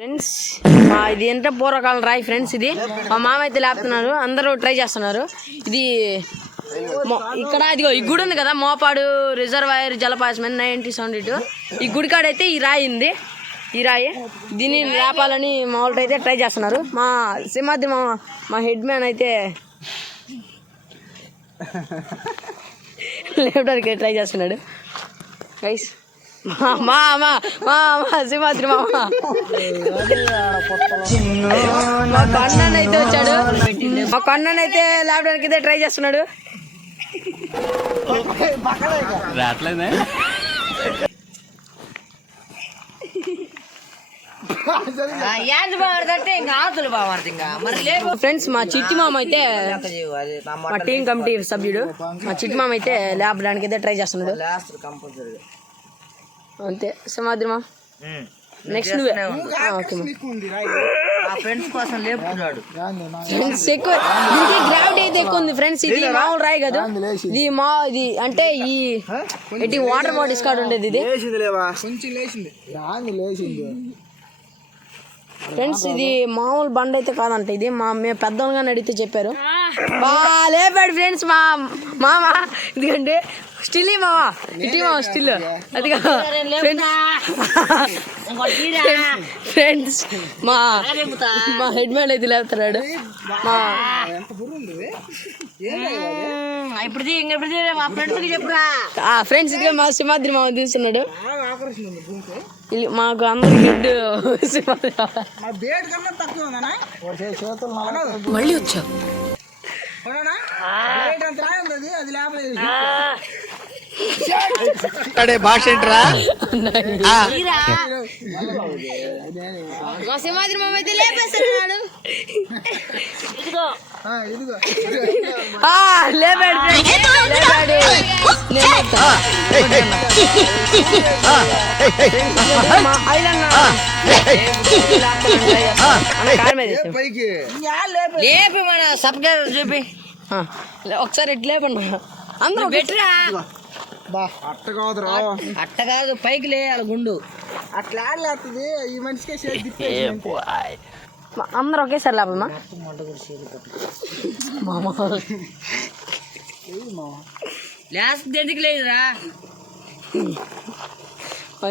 Friends ఇది ఎంత పూర్వకాలం రాయి ఫ్రెండ్స్. ఇది మా మామ అయితే లేపుతున్నారు, అందరూ ట్రై చేస్తున్నారు. ఇది ఇక్కడ ఇదిగో ఈ గుడి ఉంది కదా, మోపాడు రిజర్వాయర్ జలపాతం 1972. ఈ గుడి కాడైతే ఈ రాయి ఉంది. ఈ రాయి దీన్ని లేపాలని మా వాళ్ళు అయితే ట్రై చేస్తున్నారు. మా సింహాద్రి మా హెడ్ మ్యాన్ అయితే లేపడానికి ట్రై చేస్తున్నాడు గైస్. మా సింహాద్రి మా కన్నైతే వచ్చాడు. మా కన్నైతే లేపడానికి అయితే ట్రై చేస్తున్నాడు. ఫ్రెండ్స్ మా చిట్టి మామ అయితే మా టీం కమిటీ సభ్యుడు. మా చిట్టి మామ అయితే లేపడానికి అయితే ట్రై చేస్తున్నాడు. అంతే సింహాద్రి మా నెక్స్ట్ నువ్వే. ఫ్రెండ్స్ కోసం లేపుతున్నాడు. ఫ్రెండ్స్ ఎక్కువ దీనికి గ్రావిటీ అయితే ఎక్కువ ఉంది ఫ్రెండ్స్. ఇది మామూలు రాయి కదా, ఇది ఇది అంటే ఈ వాటర్ బాటిల్స్ కాడ ఉండేది ఇది ఫ్రెండ్స్. ఇది మామూలు బండ అయితే కాదంట, ఇది మేము పెద్దవాళ్ళుగానే అడిగితే చెప్పారు. లేపాడు ఫ్రెండ్స్ మా మామ. ఎందుకంటే స్టిల్ మామ ఇటీ మామ స్టిల్ అది ఫ్రెండ్స్. మా హెడ్ మ్యాన్ అయితే లేపుతున్నాడు. ఫ్రెండ్స్ ఇదిగా మా సింహాద్రి మామ తీస్తున్నాడు. మాకు అందరు హెడ్ సింహాద్రి మళ్ళీ వచ్చా. మా సింహాద్రి మామ అయితే లేపేస్తున్నాడు. లేపాడు లేపి మన సబ్స్క్రైబర్ చూపి ఒకసారి ఎట్లా లేపన్నా అందరూ బెటరా. అట్ట కాదు పైకి లేయాలి గుండు. అట్లా లేస్తుంది ఈ మనిషికి అందరూ ఒకేసారి లేపమ్మా. లాస్ట్ ఎందుకు లేదురా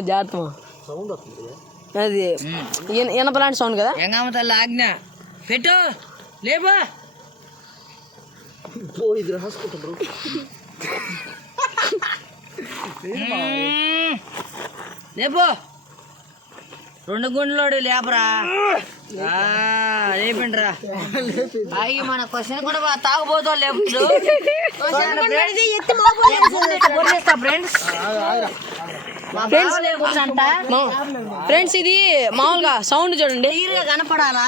జాగ్రత్త. అది ఎనపలాంటి సౌండ్ కదా. ఎంగమ్మ తల్లి ఆజ్ఞ పెట్టు లేపో. లేపో 2 గుండ్లోడు లేపరా. లేపిండ్రా. అయ్యి మన క్వశ్చన్ కూడా తాగుబోతో లేపుడు ఫ్రెండ్స్. ఇది మామూలుగా సౌండ్ చూడండి, కనపడాలా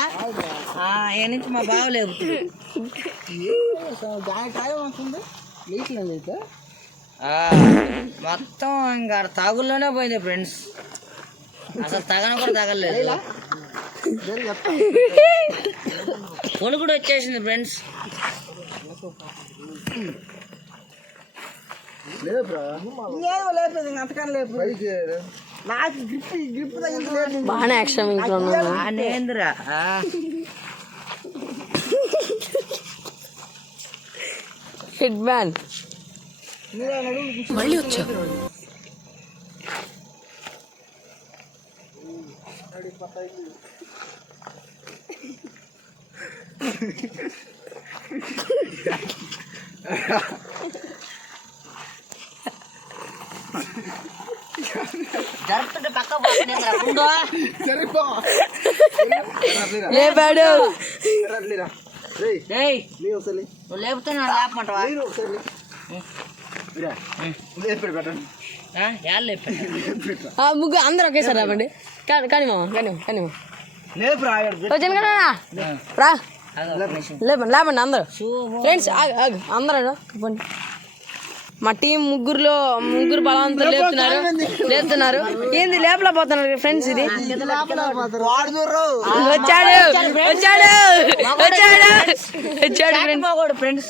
ఏ నుంచి మా బావ లేపు. మొత్తం ఇంకా తాగుల్లోనే పోయింది ఫ్రెండ్స్. అసలు తగన కూడా తగలేదు. పొలు కూడా వచ్చేసింది ఫ్రెండ్స్. బాగానే యాక్షన్ నేంద్రా హెడ్ మ్యాన్ మళ్ళీ వచ్చా. జరుపుతుంటే పక్క లేపాడు. నువ్వు లేపుతున్నా లేపమంటావా? ముగ్గురు అందరూ ఒకేసారి రావండి. కానీ లేపండి అందరూ ఫ్రెండ్స్. అందరూ మా టీం ముగ్గురు బలవంతులు లేపుతున్నారు. ఏంది లేపలేకపోతున్నారు ఫ్రెండ్స్. ఇది వచ్చాడు ఫ్రెండ్స్.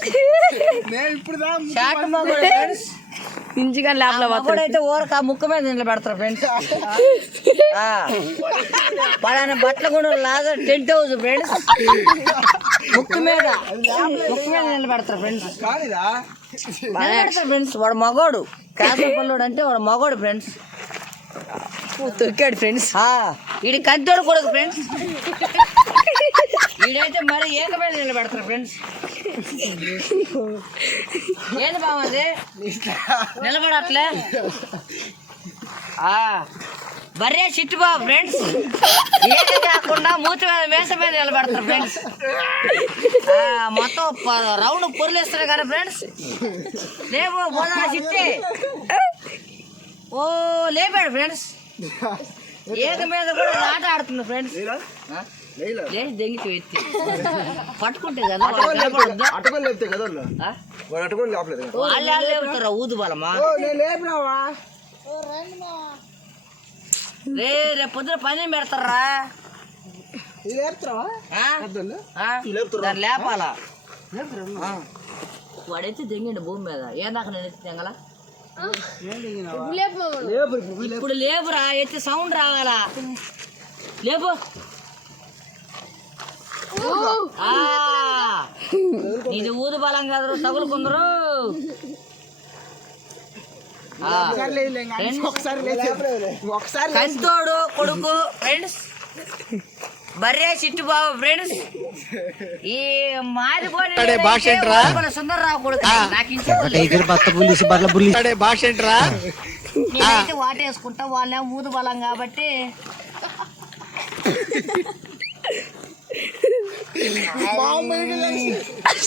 ఇంచుగా ల్యాబ్లో అయితే ఊరక ముక్కు మీద నిలబెడతారు ఫ్రెండ్స్. పలానా బట్టల కూడా లాగా టెంట్ హౌస్ ఫ్రెండ్స్. ముక్కు మీద నిలబెడతారు ఫ్రెండ్స్. ఫ్రెండ్స్ వాడు మగోడు, కాసల పల్లోడు అంటే వాడు మగోడు ఫ్రెండ్స్. దొరికాడు ఫ్రెండ్స్. వీడి కంతోడు కొడుకు ఫ్రెండ్స్. వీడైతే మరి ఏక మీద నిలబెడతారు ఫ్రెండ్స్. ఏంది బాగుంది నిలబడట్లే. బర్రే చిట్టు బాబు ఫ్రెండ్స్. ఏక కాకుండా మూతి మీద మేస మీద నిలబెడతారు ఫ్రెండ్స్. మొత్తం రౌండ్ పొరులేస్తారు కదా ఫ్రెండ్స్. లేవు బోధన చిట్టి. ఓ లేపాడు ఫ్రెండ్స్. ఏక మీద కూడా ఆట ఆడుతుంది ఫ్రెండ్స్. లేచి దెంగితే ఎత్తి పట్టుకుంటే కదా వాళ్ళు లేపుతారా ఊదు బలమా. రేపు పొద్దున పని పెడతారా దాన్ని లేపాలా. వాడైతే దెంగిండు భూమి మీద. ఏందాక నేను ఎత్తి తెంగల ఇప్పుడు లేపురా. ఎత్తి సౌండ్ రావాలా. లేపు. ఇది ఊదు బలం కదా తగులుకుందరు. కంతోడు కొడుకు ఫ్రెండ్స్. బర్రే చిట్టు బాబు ఫ్రెండ్స్. ఈ మాదిపోయి సుందరరావు కొడుకు. నేనైతే వాటేసుకుంటా. వాళ్ళే ఊదు బలం కాబట్టి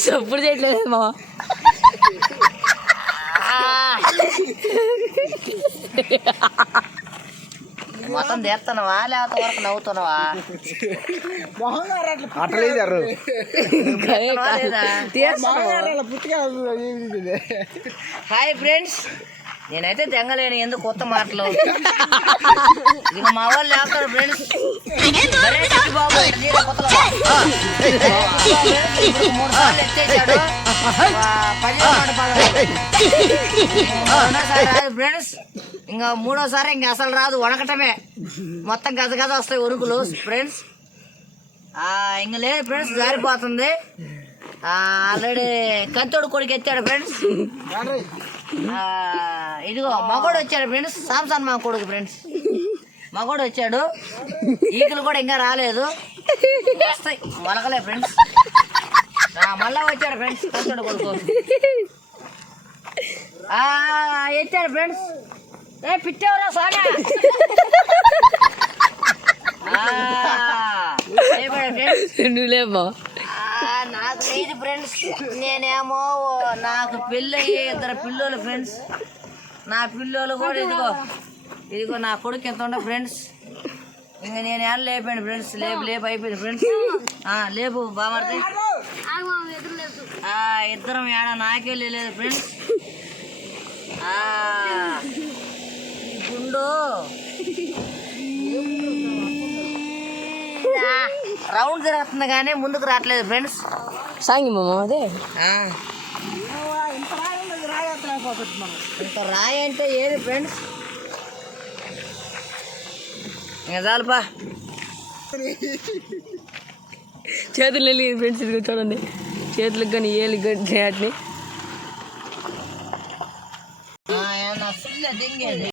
సప్పుడు చేయట్లేదు మామ. మొత్తం తీస్తున్నావా లేకపోతే వరకు నవ్వుతున్నావా. Hi friends. నేనైతే తెంగలేను ఎందుకు కొత్త మాటలు. ఇక మా వాళ్ళు లేస్తారు ఫ్రెండ్స్. బాబు 3 సార్లు ఎత్తేసాడు. ఫ్రెండ్స్ ఇంకా 3వసారి ఇంక అసలు రాదు. వణకటమే మొత్తం గజ గజ వస్తాయి ఉరుకులు ఫ్రెండ్స్. ఇంక లేదు ఫ్రెండ్స్ జారిపోతుంది. ఆల్రెడీ కంతోడు కొడుకు ఎత్తాడు ఫ్రెండ్స్. ఇదిగో మగోడు వచ్చాడు ఫ్రెండ్స్. సాంసన్ మా కొడుకు ఫ్రెండ్స్. మగోడు వచ్చాడు. ఈకలు కూడా ఇంకా రాలేదు. వస్తాయి మొలకలే ఫ్రెండ్స్. మళ్ళా వచ్చాడు ఫ్రెండ్స్ కంతోడు కొడుకు. ఎత్తాడు ఫ్రెండ్స్. పిట్టేవరా సోనా. నువ్వు లేమా. నాకు లేదు ఫ్రెండ్స్. నేనేమో నాకు పెళ్ళి అయ్యే 2 పిల్లోలు ఫ్రెండ్స్. నా పిల్లోలు కూడా ఇదిగో నా కొడుకు ఎంత ఉండ ఫ్రెండ్స్. ఇంకా నేను ఏం లేపాను ఫ్రెండ్స్. లేపు అయిపోయింది ఫ్రెండ్స్. లేపు బామర్ది. ఇద్దరం ఏడ నాకే లేదు ఫ్రెండ్స్. గుండు రౌండ్ తిరుగుతుంది కానీ ముందుకు రావట్లేదు ఫ్రెండ్స్. సాంగి మామ అదే. ఇంత రాయి అంటే ఏది ఫ్రెండ్స్. ఇంకా చాలుపా. చేతులు వెళ్ళి ఫ్రెండ్స్ ఇదిగో చూడండి. చేతులకు కానీ ఏళ్ళకి కానీ వాటిని ఫుల్ దింగేది.